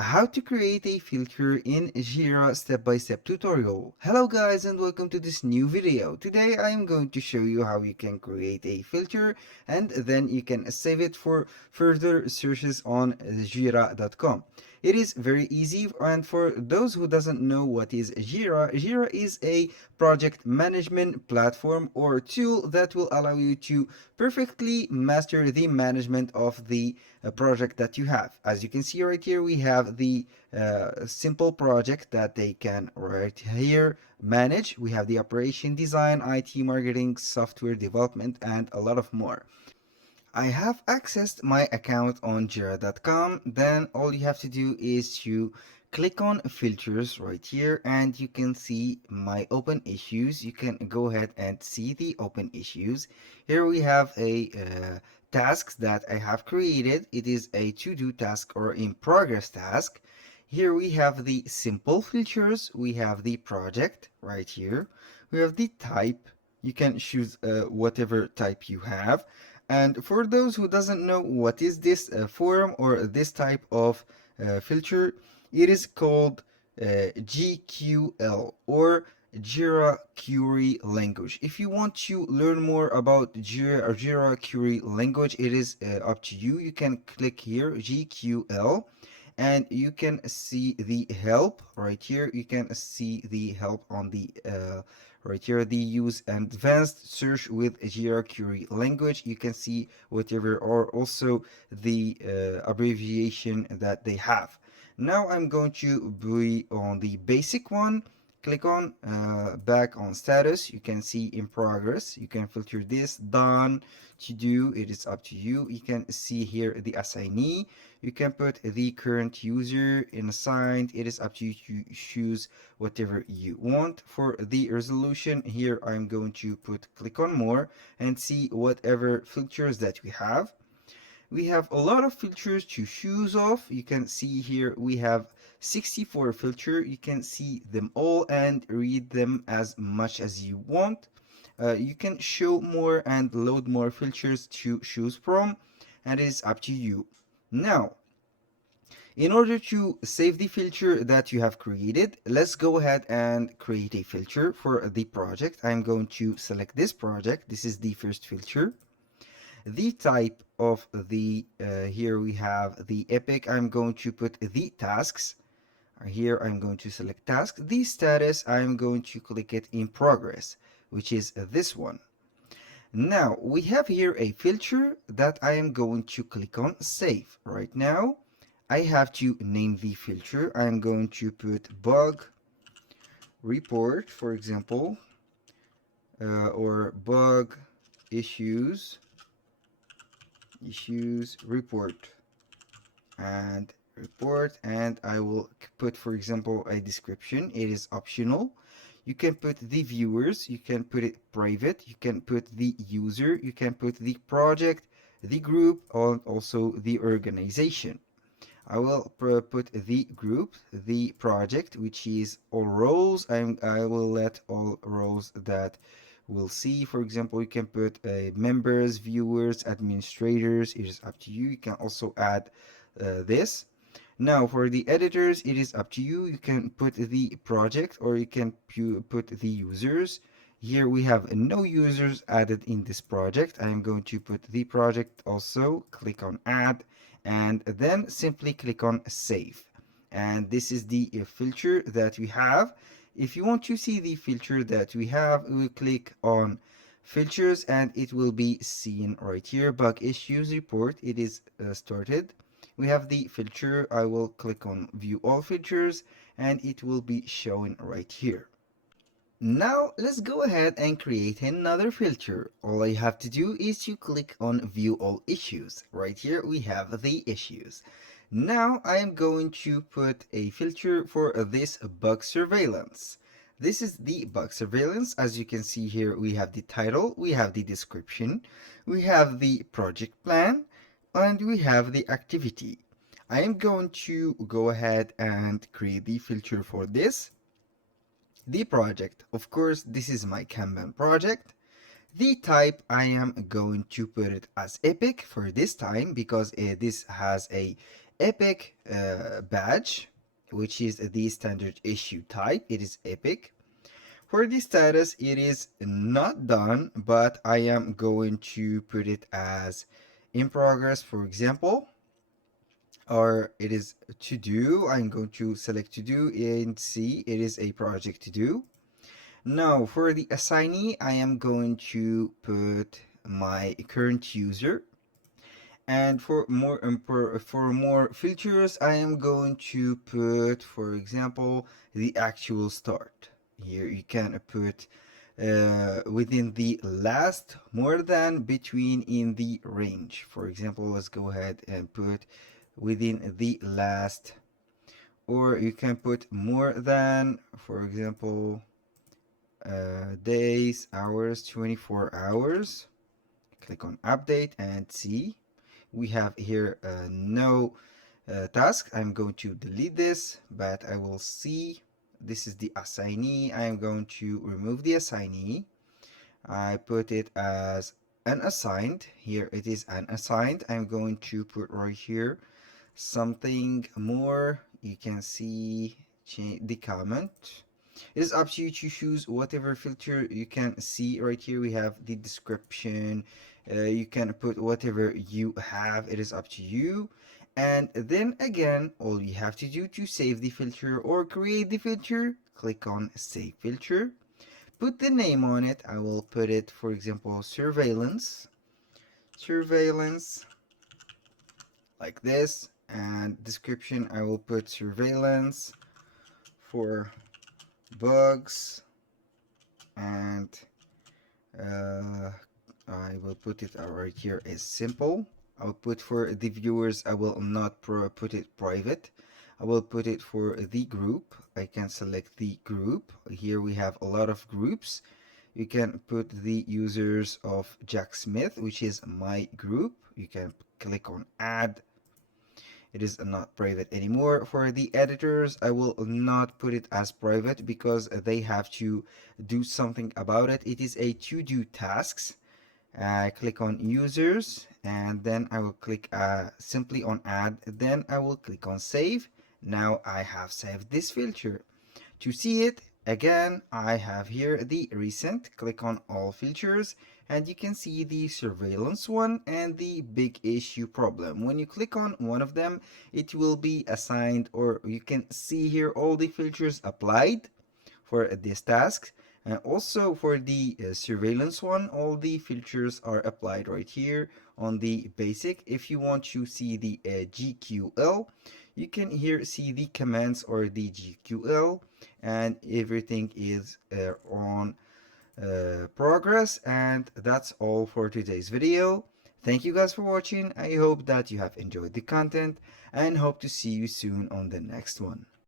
How to create a filter in Jira step-by-step tutorial. Hello guys and welcome to this new video. Today I am going to show you how you can create a filter and then you can save it for further searches on Jira.com. It is very easy, and for those who doesn't know what is Jira, Jira is a project management platform or tool that will allow you to perfectly master the management of the project that you have. As you can see right here, we have the simple project that they can right here manage. We have the operation, design, IT, marketing, software development, and a lot of more. I have accessed my account on Jira.com. Then all you have to do is to click on filters right here and you can see my open issues. You can go ahead and see the open issues. Here we have a tasks that I have created. It is a to-do task or in progress task. Here we have the simple filters. We have the project right here. We have the type. You can choose whatever type you have. And for those who doesn't know what is this form or this type of filter, it is called GQL or Jira Query Language. If you want to learn more about Jira or Jira Query Language, it is up to you. You can click here, GQL, and you can see the help right here. You can see the help on the right here, the use advanced search with Jira Query Language. You can see whatever or also the abbreviation that they have. Now I'm going to be on the basic one. Click on back on status. You can see in progress. You can filter this done, to do. It is up to you. You can see here the assignee. You can put the current user in assigned. It is up to you to choose whatever you want. For the resolution here, I'm going to put click on more and see whatever filters that we have. We have a lot of filters to choose off. You can see here we have 64 filters. You can see them all and read them as much as you want. You can show more and load more filters to choose from, and it is up to you. Now, in order to save the filter that you have created, let's go ahead and create a filter for the project. I'm going to select this project. This is the first filter. The type of the here we have the epic. I'm going to put the tasks. Here I'm going to select task. The status, I'm going to click it in progress, which is this one. Now we have here a filter that I am going to click on save. Right now I have to name the filter. I'm going to put bug report, for example, or bug issues report, and I will put, for example, a description. It is optional. You can put the viewers, you can put it private, you can put the user, you can put the project, the group, and also the organization. I will put the group, the project, which is all roles. I will let all roles that we'll see. For example, you can put members, viewers, administrators. It is up to you. You can also add this. Now for the editors, it is up to you. You can put the project or you can put the users. Here we have no users added in this project. I am going to put the project also. Click on add and then simply click on save. And this is the filter that we have. If you want to see the filter that we have, we will click on filters and it will be seen right here. Bug issues report. It is started. We have the filter. I will click on view all filters and it will be shown right here. Now let's go ahead and create another filter. All I have to do is to click on view all issues. Right here we have the issues. Now I am going to put a filter for this bug surveillance. This is the bug surveillance. As you can see here, we have the title, we have the description, we have the project plan, and we have the activity. I am going to go ahead and create the filter for this. The project, of course, this is my Kanban project. The type, I am going to put it as epic for this time because this has a epic badge, which is the standard issue type. It is epic. For the status, it is not done, but I am going to put it as in progress, for example, or it is to do. I'm going to select to do and see it is a project to do. Now, for the assignee, I am going to put my current user. And for more filters, I am going to put, for example, the actual start. Here you can put within the last, more than, between, in the range. For example, let's go ahead and put within the last, or you can put more than, for example, days, hours, 24 hours. Click on update and see we have here no task. I'm going to delete this, but I will see this is the assignee. I am going to remove the assignee. I put it as unassigned. Here it is unassigned. I'm going to put right here something more. You can see change the comment. It is up to you to choose whatever filter. You can see right here we have the description. You can put whatever you have. It is up to you. And then again, all you have to do to save the filter or create the filter, click on save filter, put the name on it. I will put it, for example, surveillance, like this. And description, I will put surveillance for bugs, and uh, I will put it right here as simple. I will put for the viewers, I will not put it private. I will put it for the group. I can select the group. Here we have a lot of groups. You can put the users of Jack Smith, which is my group. You can click on add. It is not private anymore. For the editors, I will not put it as private because they have to do something about it. It is a to do tasks. I click on users, and then I will click simply on add. Then I will click on save. Now I have saved this filter. To see it again, I have here the recent. Click on all filters, and you can see the surveillance one and the big issue problem. When you click on one of them, it will be assigned, or you can see here all the filters applied for this task. And also for the surveillance one, all the filters are applied right here on the basic. If you want to see the GQL, you can here see the commands or the GQL, and everything is on progress. And that's all for today's video. Thank you guys for watching. I hope that you have enjoyed the content, and hope to see you soon on the next one.